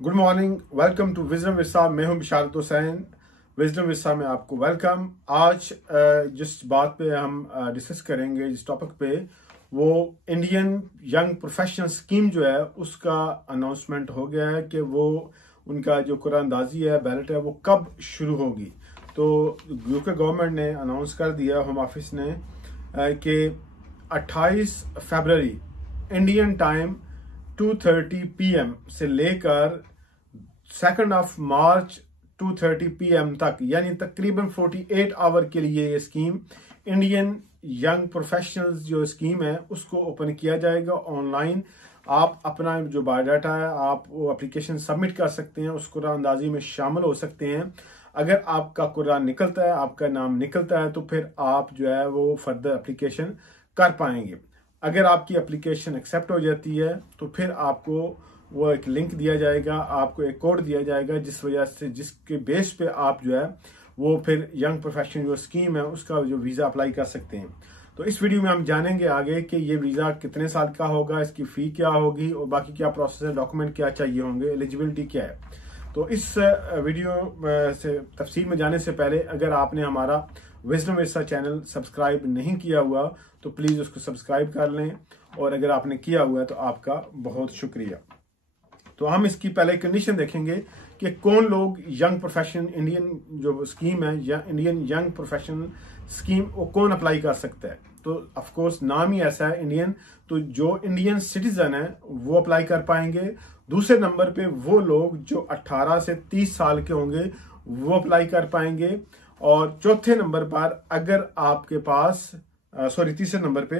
Good morning, welcome to wisdom विस्सा। मैं हूं बिशारत हुसैन। विजडम विस्सा में आपको वेलकम। आज जिस बात पे हम डिस्कस करेंगे, जिस टॉपिक पे, वो इंडियन यंग प्रोफेशनल स्कीम जो है उसका अनाउंसमेंट हो गया है कि वो उनका जो कुरानंदाजी है, बैलेट है, वो कब शुरू होगी। तो यूके गवर्नमेंट ने अनाउंस कर दिया, होम ऑफिस ने, कि 28 फरवरी इंडियन टाइम 2:30 PM से लेकर 2 मार्च 2:30 PM तक, यानी तकरीबन 48 आवर के लिए ये स्कीम, इंडियन यंग प्रोफेशनल्स जो स्कीम है, उसको ओपन किया जाएगा ऑनलाइन। आप अपना जो बायोडाटा है, आप वो एप्लीकेशन सबमिट कर सकते हैं, उस कुरानंदाजी में शामिल हो सकते हैं। अगर आपका कुरान निकलता है, आपका नाम निकलता है, तो फिर आप जो है वो फर्दर एप्लीकेशन कर पाएंगे। अगर आपकी एप्लीकेशन एक्सेप्ट हो जाती है तो फिर आपको वो एक लिंक दिया जाएगा, आपको एक कोड दिया जाएगा, जिस वजह से, जिसके बेस पे आप जो है वो फिर यंग प्रोफेशनल जो स्कीम है उसका जो वीजा अप्लाई कर सकते हैं। तो इस वीडियो में हम जानेंगे आगे कि ये वीजा कितने साल का होगा, इसकी फी क्या होगी और बाकी क्या प्रोसेस है, डॉक्यूमेंट क्या चाहिए होंगे, एलिजिबिलिटी क्या है। तो इस वीडियो से तफसील में जाने से पहले, अगर आपने हमारा विजडम विस्सा चैनल सब्सक्राइब नहीं किया हुआ तो प्लीज उसको सब्सक्राइब कर लें, और अगर आपने किया हुआ है तो आपका बहुत शुक्रिया। तो हम इसकी पहले कंडीशन देखेंगे कि कौन लोग यंग प्रोफेशनल इंडियन जो स्कीम है, या इंडियन यंग प्रोफेशनल स्कीम, वो कौन अप्लाई कर सकता है। तो ऑफ कोर्स नाम ही ऐसा है इंडियन, तो जो इंडियन सिटीजन है वो अप्लाई कर पाएंगे। दूसरे नंबर पे वो लोग जो 18 से 30 साल के होंगे वो अप्लाई कर पाएंगे। और चौथे नंबर पर, अगर आपके पास तीसरे नंबर पे,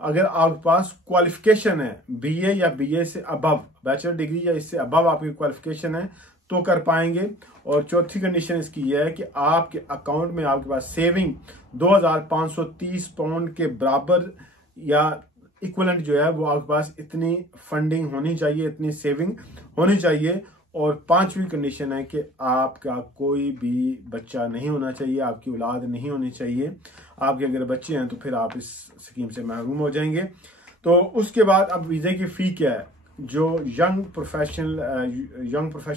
अगर आपके पास क्वालिफिकेशन है बीए या बीए से अबव, बैचलर डिग्री या इससे अबव आपकी क्वालिफिकेशन है, तो कर पाएंगे। और चौथी कंडीशन इसकी यह है कि आपके अकाउंट में आपके पास सेविंग 2530 पाउंड के बराबर या इक्वलेंट जो है वो आपके पास इतनी फंडिंग होनी चाहिए, इतनी सेविंग होनी चाहिए। और पांचवी कंडीशन है कि आपका कोई भी बच्चा नहीं होना चाहिए, आपकी औलाद नहीं होनी चाहिए। आपके अगर बच्चे हैं तो फिर आप इस स्कीम से महरूम हो जाएंगे। तो उसके बाद अब वीजे की फी क्या है। जो यंग प्रोफेशनल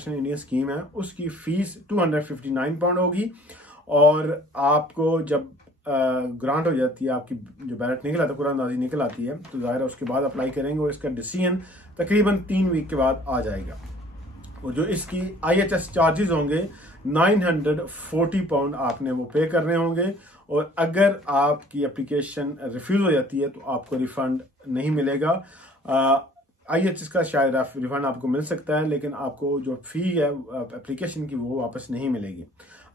इंडियन स्कीम है उसकी फीस 259 पाउंड होगी। और आपको जब ग्रांट हो जाती है, आपकी जो बैलेट निकल आता है, कुरानंदाजी निकल आती है, तो जाहिर है उसके बाद अप्लाई करेंगे और इसका डिसीजन तकरीबन 3 वीक के बाद आ जाएगा। और जो इसकी IHS चार्जेस होंगे 940 पाउंड आपने वो पे करने होंगे। और अगर आपकी एप्लीकेशन रिफ्यूज हो जाती है तो आपको रिफंड नहीं मिलेगा। IHS का शायद रिफंड आपको मिल सकता है, लेकिन आपको जो फी है एप्लीकेशन की वो वापस नहीं मिलेगी।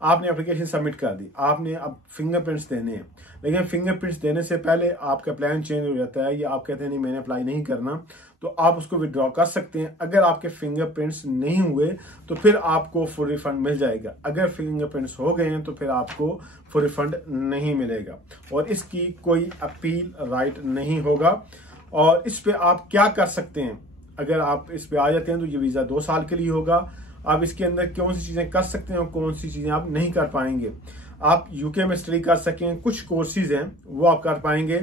आपने एप्लीकेशन सबमिट कर दी, आपने अब फिंगरप्रिंट्स देने हैं, लेकिन फिंगरप्रिंट्स देने से पहले आपका प्लान चेंज हो जाता है, या आप कहते हैं नहीं मैंने अप्लाई नहीं करना, तो आप उसको विड्रॉ कर सकते हैं। अगर आपके फिंगरप्रिंट्स नहीं हुए तो फिर आपको फुल रिफंड मिल जाएगा। अगर फिंगरप्रिंट्स हो गए हैं तो फिर आपको फुल रिफंड नहीं मिलेगा, और इसकी कोई अपील राइट नहीं होगा। और इस पे आप क्या कर सकते हैं, अगर आप इस पे आ जाते हैं तो ये वीजा 2 साल के लिए होगा। आप इसके अंदर कौन सी चीजें कर सकते हैं और कौन सी चीजें आप नहीं कर पाएंगे। आप यूके में स्टडी कर सकें, कुछ कोर्सेज हैं वो आप कर पाएंगे,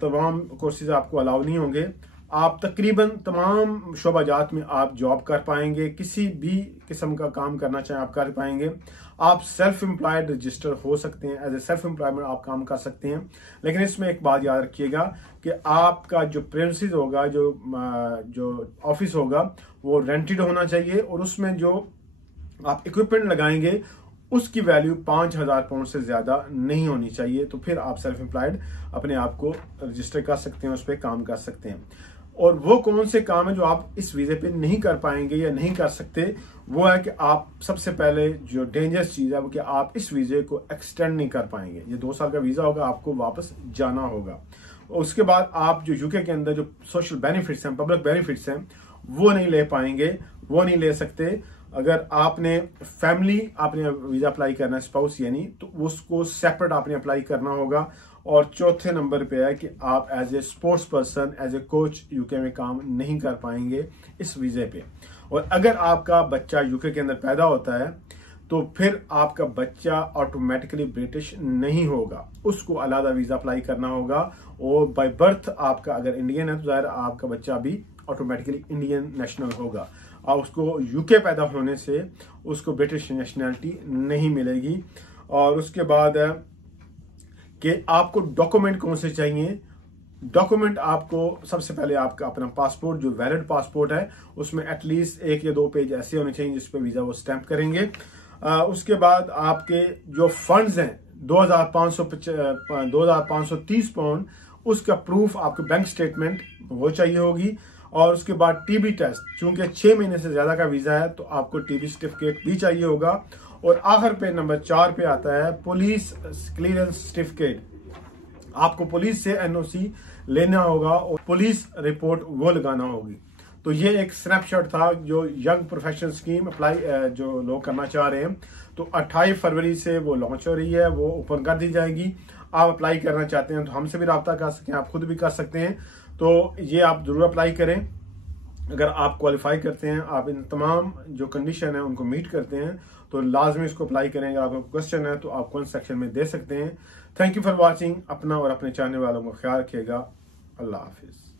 तमाम कोर्सेज आपको अलाउ नहीं होंगे। आप तकरीबन तमाम शोबाजात में आप जॉब कर पाएंगे, किसी भी किस्म का काम करना चाहें आप कर पाएंगे। आप सेल्फ एम्प्लॉयड रजिस्टर हो सकते हैं, एज ए सेल्फ एम्प्लॉयमेंट आप काम कर सकते हैं। लेकिन इसमें एक बात याद रखिएगा कि आपका जो प्रेमिसेस होगा, जो ऑफिस होगा, वो रेंटेड होना चाहिए, और उसमें जो आप इक्विपमेंट लगाएंगे उसकी वैल्यू 5000 पाउंड से ज्यादा नहीं होनी चाहिए। तो फिर आप सेल्फ एम्प्लॉयड अपने आप को रजिस्टर कर सकते हैं, उस पर काम कर सकते हैं। और वो कौन से काम है जो आप इस वीजे पे नहीं कर पाएंगे या नहीं कर सकते, वो है कि आप सबसे पहले जो डेंजरस चीज है वो कि आप इस वीजे को एक्सटेंड नहीं कर पाएंगे। ये 2 साल का वीजा होगा, आपको वापस जाना होगा। उसके बाद आप जो यूके के अंदर जो सोशल बेनिफिट्स हैं, पब्लिक बेनिफिट्स हैं, वो नहीं ले पाएंगे, वो नहीं ले सकते। अगर आपने आपने वीजा अप्लाई करना है, स्पाउस यानी, तो उसको सेपरेट आपने अप्लाई करना होगा। और चौथे नंबर पे है कि आप as a sports person, as a coach UK में काम नहीं कर पाएंगे इस वीजे पे। और अगर आपका बच्चा यूके के अंदर पैदा होता है तो फिर आपका बच्चा ऑटोमेटिकली ब्रिटिश नहीं होगा, उसको अलग वीजा अप्लाई करना होगा। और बाय बर्थ आपका अगर इंडियन है तो जाहिर आपका बच्चा भी ऑटोमेटिकली इंडियन नेशनल होगा। और उसको यूके पैदा होने से उसको ब्रिटिश नेशनैलिटी नहीं मिलेगी। और उसके बाद है कि आपको डॉक्यूमेंट कौन से चाहिए। डॉक्यूमेंट आपको सबसे पहले आपका अपना पासपोर्ट, जो वैलिड पासपोर्ट है, उसमें एटलीस्ट 1 या 2 पेज ऐसे होने चाहिए जिस पे वीजा वो स्टैंप करेंगे। उसके बाद आपके जो फंड्स हैं 2530 पाउंड, उसका प्रूफ आपके बैंक स्टेटमेंट वो चाहिए होगी। और उसके बाद टीबी टेस्ट, चूंकि 6 महीने से ज्यादा का वीजा है तो आपको टीबी सर्टिफिकेट भी चाहिए होगा। और आखिर पे नंबर 4 पे आता है पुलिस क्लियरेंस सर्टिफिकेट। आपको पुलिस से एनओसी लेना होगा और पुलिस रिपोर्ट वो लगाना होगी। तो ये एक स्नैपशॉट था जो यंग प्रोफेशनल स्कीम अप्लाई जो लोग करना चाह रहे हैं। तो 28 फरवरी से वो लॉन्च हो रही है, वो ओपन कर दी जाएगी। आप अप्लाई करना चाहते हैं तो हमसे भी रब्ता कर सकते हैं, आप खुद भी कर सकते हैं। तो ये आप जरूर अप्लाई करें। अगर आप क्वालिफाई करते हैं, आप इन तमाम जो कंडीशन है उनको मीट करते हैं, तो लाजमी इसको अप्लाई करें। अगर आपको क्वेश्चन है तो आप कमेंट सेक्शन में दे सकते हैं। Thank you for watching. अपना और अपने चाहने वालों का ख्याल रखिएगा। अल्लाह हाफिज।